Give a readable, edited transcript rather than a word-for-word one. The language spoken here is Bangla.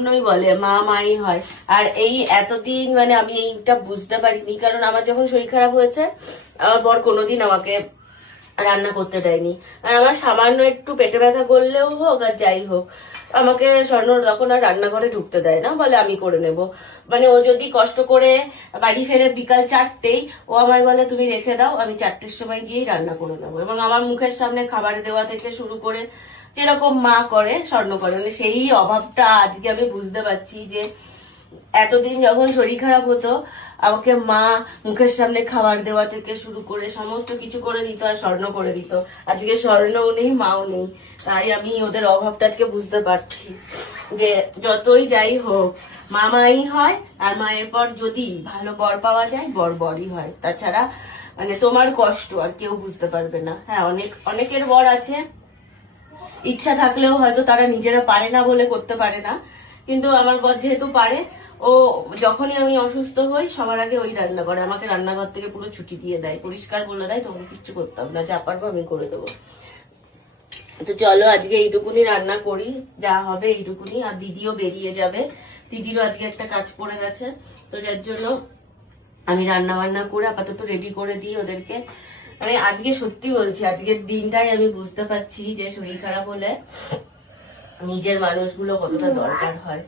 জন্যই বলে মা মাই হয়। আর এই এতদিন মানে আমি এইটা বুঝতে পারিনি, কারণ আমার যখন শরীর খারাপ হয়েছে আমার বর কোনোদিন আমাকে রান্না করতে দেয়নি। আর আমার সামান্য একটু পেটে ব্যথা করলেও হোক আর যাই হোক, আমাকে স্বর্ণ তখন আর রান্নাঘরে ঢুকতে দেয় না, বলে আমি করে নেব। মানে ও যদি কষ্ট করে বাড়ি ফেরে বিকাল 4টেই, ও আমায় বলে তুমি রেখে দাও, আমি 4টের সময় গিয়েই রান্না করে নেবো। এবং আমার মুখের সামনে খাবার দেওয়া থেকে শুরু করে যেরকম মা করে স্বর্ণ করে, মানে সেই অভাবটা আজকে আমি বুঝতে পারছি যে এতদিন যখন শরীর খারাপ হতো আমাকে মা মুখের সামনে খাবার দেওয়া থেকে শুরু করে সমস্ত কিছু করে দিত, আর স্বর্ণ করে দিত। আজকে স্বর্ণও নেই, মাও নেই, তাই আমি ওদের অভাবটা আজকে বুঝতে পারছি যে যতই যাই হোক মা মাই হয়। আর মায়ের পর যদি ভালো বর পাওয়া যায়, বর বরই হয়। তাছাড়া মানে তোমার কষ্ট আর কেউ বুঝতে পারবে না। হ্যাঁ, অনেকের বর আছে ইচ্ছা থাকলেও হয়তো তারা নিজেরা পারে না বলে করতে পারে না, কিন্তু আমার বর যেহেতু পারে, ও যখনই আমি অসুস্থ হই সবার আগে ওই রান্না করে, আমাকে রান্নাঘর থেকে পুরো ছুটি দিয়ে দেয়, পরিষ্কার বলে দেয় তোমাকে কিচ্ছু করতাম না, যা পারবো আমি করে দেবো। তো চলো আজকে এইটুকুনি রান্না করি, যা হবে এইটুকুনি। আর দিদিও বেরিয়ে যাবে, দিদিরও আজকে একটা কাজ পড়ে গেছে, তো যার জন্য আমি রান্না বান্না করে আপাতত রেডি করে দিই ওদেরকে। মানে আজকে সত্যি বলছি, আজকের দিনটাই আমি বুঝতে পারছি যে শরীর খারাপ হলে নিজের মানুষগুলো কতটা দরকার হয়।